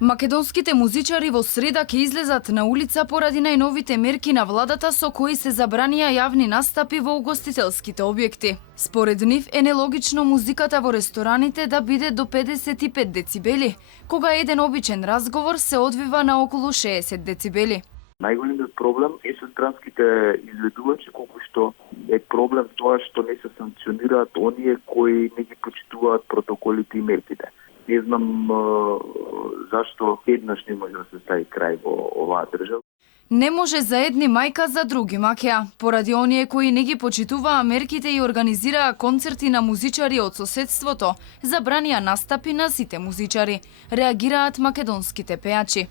Македонските музичари во среда ќе излезат на улица поради најновите мерки на владата со кои се забранија јавни настапи во угостителските објекти. Според нив е нелогично музиката во рестораните да биде до 55 децибели, кога еден обичен разговор се одвива на околу 60 децибели. Најголемиот проблем е со странските изведувачи, колку што е проблем тоа што не се санкционираат оние кои не ги почитуваат протоколите и мерките. Не знам зашто еднаш не може да се стави крај во оваа држава. Не може за едни мајка, за други маќа. Поради оние кои не ги почитуваа мерките и организираа концерти на музичари од соседството, забранија настапи на сите музичари, реагираат македонските пејачи.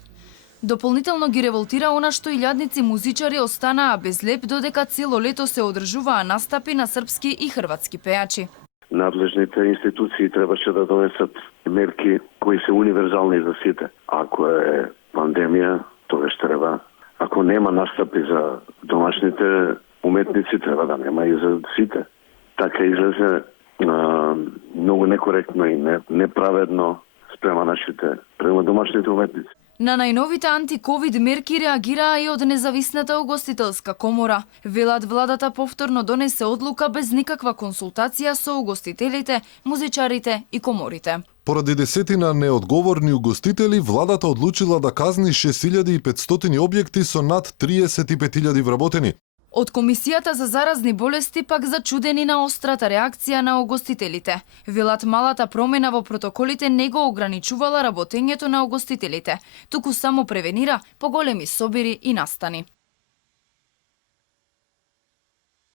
Дополнително ги револтира она што илјадници музичари останаа без леп додека цело лето се одржуваа настапи на српски и хрватски пејачи. Надлежните институции требаше да донесат мерки кои се универзални за сите. Ако е пандемија, тогаш треба. Ако нема настапи за домашните уметници, треба да нема и за сите. Така излезе многу некоректно и неправедно према домашните уметници. На најновите анти-ковид мерки реагираа и од независната угостителска комора. Велат владата повторно донесе одлука без никаква консултација со угостителите, музичарите и коморите. Поради десетина неодговорни угостители, владата одлучила да казни 6500 објекти со над 35.000 вработени. Од Комисијата за заразни болести пак зачудени на острата реакција на угостителите. Велат малата промена во протоколите не го ограничувала работењето на угостителите, туку само превенира поголеми собири и настани.